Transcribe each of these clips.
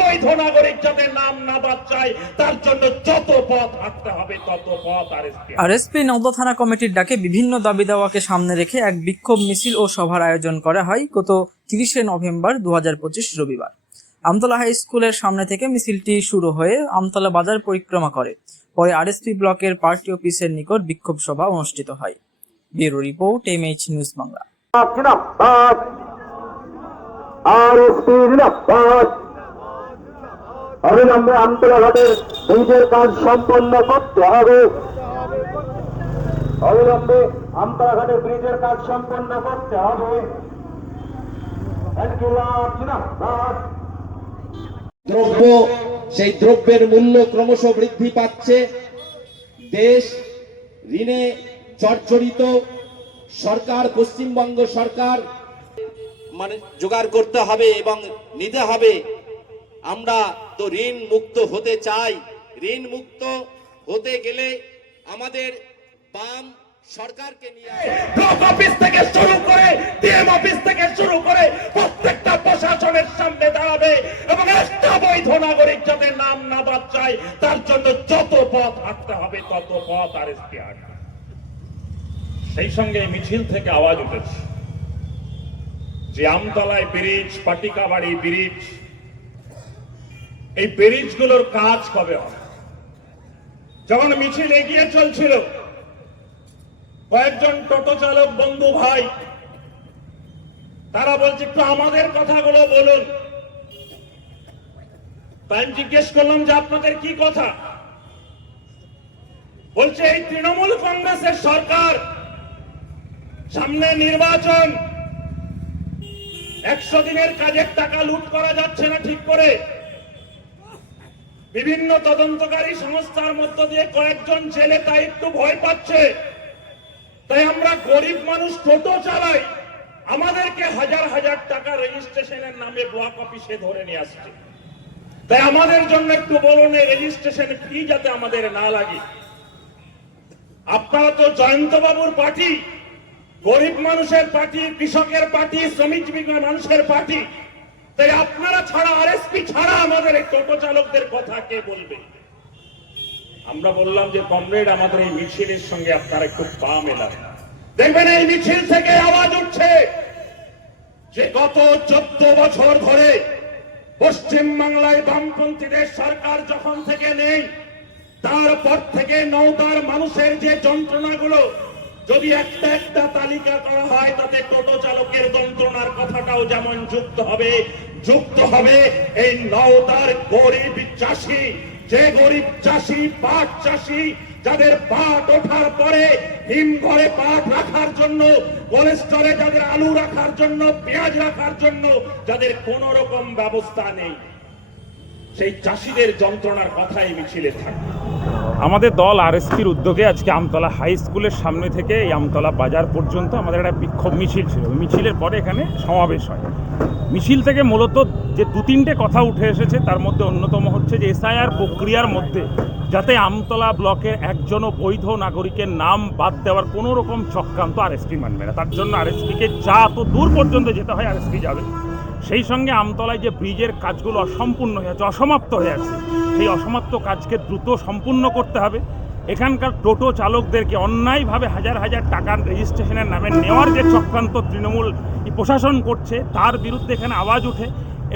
বৈধ নাগরিক যাদের নাম না বাদ চায় তার জন্য যত পথ হাঁটতে হবে তত পথ আরএসপি নওদা থানা কমিটির ডাকে বিভিন্ন দাবি দাওয়াকে সামনে রেখে এক বিক্ষোভ মিছিল ও সভার আয়োজন করা হয় গত 30শে নভেম্বর 2025 রবিবার। আমতলা হাই স্কুলের সামনে থেকে মিছিলটি শুরু হয়ে আমতলা বাজার পরিক্রমা করে পরে আরএসপি ব্লকের পার্টি অফিসের নিকট বিক্ষোভ সভা অনুষ্ঠিত হয়। Bureau report, MH news Bangla. অবিলম্বে আমতলা ঘাটের ব্রিজের কাজ সম্পন্ন করতে হবে। অবিলম্বে আমতলা ঘাটের ব্রিজের কাজ সম্পন্ন করতে হবে। দ্রব্য, সেই দ্রব্যের মূল্য ক্রমশ বৃদ্ধি পাচ্ছে। দেশ ঋণে জর্জরিত। সরকার, পশ্চিমবঙ্গ সরকার মানে জোগাড় করতে হবে এবং নিতে হবে। আমরা তো ঋণ মুক্ত হতে চাই। ঋণ মুক্ত হতে গেলে আমাদের বাম সরকারকে নিয়ে ব্লক অফিস থেকে শুরু করে ডিএম অফিস থেকে শুরু করে প্রত্যেকটা প্রশাসনের সামনে দাঁড়াবে এবং একটা বৈধ নাগরিক যাদের নাম না বাদ চায় তার জন্য যত পথ হাঁটতে হবে তত পথ আরএসপি হাঁটবে। সেই সঙ্গে মিছিল থেকে আওয়াজ উঠেছে যে আমতলায় ব্রিজ, পাটিকাবাড়ি ব্রিজ, এই ব্রিজগুলোর কাজ কবে হবে? যখন মিছিল এগিয়ে চলছিল, কয়েকজন টোটো চালক বন্ধু ভাই তারা বলছে একটু আমাদের কথাগুলো বলুন। তাই আমি জিজ্ঞেস করলাম যে আপনাদের কি কথা? বলছে এই তৃণমূল কংগ্রেসের সরকার, সামনে নির্বাচন, 100 দিনের কাজের টাকা লুট করা যাচ্ছে না ঠিক করে। বিভিন্ন তদন্তকারী সংস্থার মধ্য দিয়ে কয়েকজন ছেলে তাই একটু ভয় পাচ্ছে। তাই আমরা গরিব মানুষ টোটো চালাই, আমাদেরকে হাজার হাজার টাকা রেজিস্ট্রেশনের নামে ব্লক অফিসে ধরে নিয়ে আসছে। তাই আমাদের জন্য একটু বলুন এই রেজিস্ট্রেশন ফি যাতে আমাদের না লাগে। আপনারা তো জয়ন্ত বাবুর পার্টি, গরিব মানুষের পার্টি, কৃষকের পার্টি, শ্রমিক মানুষের পার্টি। তাই আপনারা ছাড়া, আরএসপি ছাড়া আমাদের এই টোটো চালকদের কথা কে বলবে? আমরা বললাম যে কমরেড, আমাদের এই মিছিলের সঙ্গে আপনারা একটু পা মেলান। দেখবেন এই মিছিল থেকে আওয়াজ উঠছে যে গত 14 বছর ধরে পশ্চিম বাংলায় বামপন্থীদের সরকার যখন থেকে নেই, তারপর থেকে নওদার মানুষের যে যন্ত্রণাগুলো, যদি একটা একটা তালিকা করা হয় তাতে টোটো চালকের যন্ত্রণার কথাটাও যেমন যুক্ত হবে এই নওদার গরিব চাষি। যে গরিব চাষি, পাট চাষি, যাদের পাট ওঠার পরে হিমঘরে পাট রাখার জন্য, কোলেস্টরে যাদের আলু রাখার জন্য, পেঁয়াজ রাখার জন্য যাদের কোন রকম ব্যবস্থা নেই, সেই চাষিদের যন্ত্রণার কথাই মিছিলে থাকবে। আমাদের দল আরএসপির উদ্যোগে আজকে আমতলা হাই স্কুলের সামনে থেকে এই আমতলা বাজার পর্যন্ত আমাদের একটা বিক্ষোভ মিছিল ছিল। মিছিলের পরে এখানে সমাবেশ হয়। মিছিল থেকে মূলত যে 2-3টে কথা উঠে এসেছে, তার মধ্যে অন্যতম হচ্ছে যে এসআইআর প্রক্রিয়ার মধ্যে যাতে আমতলা ব্লকের একজনও বৈধ নাগরিকের নাম বাদ দেওয়ার কোনো রকম চক্রান্ত আরএসপি মানবে না। তার জন্য আরএসপিকে যা তো দূর পর্যন্ত যেতে হয় আরএসপি যাবে। সেই সঙ্গে আমতলায় যে ব্রিজের কাজগুলো অসম্পূর্ণ হয়ে আছে, অসমাপ্ত হয়ে আছে, সেই অসমাপ্ত কাজকে দ্রুত সম্পূর্ণ করতে হবে। এখানকার টোটো চালকদেরকে অন্যায়ভাবে হাজার হাজার টাকার রেজিস্ট্রেশনের নামে নেওয়ার যে চক্রান্ত তৃণমূল প্রশাসন করছে, তার বিরুদ্ধে এখানে আওয়াজ ওঠে।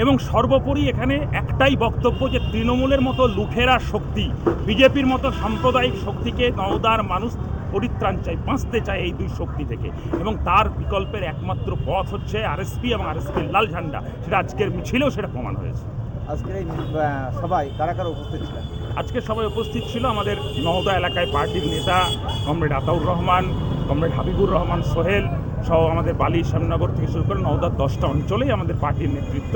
এবং সর্বোপরি এখানে একটাই বক্তব্য যে তৃণমূলের মতো লুঠেরা শক্তি, বিজেপির মতো সাম্প্রদায়িক শক্তিকে নওদার মানুষ পরিত্রাণ চাই, বাঁচতে চায় এই দুই শক্তি থেকে। এবং তার বিকল্পের একমাত্র পথ হচ্ছে আরএসপি এবং আরএসপির লাল ঝান্ডা। সেটা আজকের মিছিলেও সেটা প্রমাণ হয়েছে। আজকের এই সবাই কারা কারা উপস্থিত ছিলেন? আজকে সবাই উপস্থিত ছিল আমাদের নওদা এলাকায় পার্টির নেতা কমরেড আতাউর রহমান, কমরেড হাবিবুর রহমান সোহেল সহ আমাদের বালি শ্যামনগর থেকে শুরু করে নওদার 10টা অঞ্চলেই আমাদের পার্টির নেতৃত্ব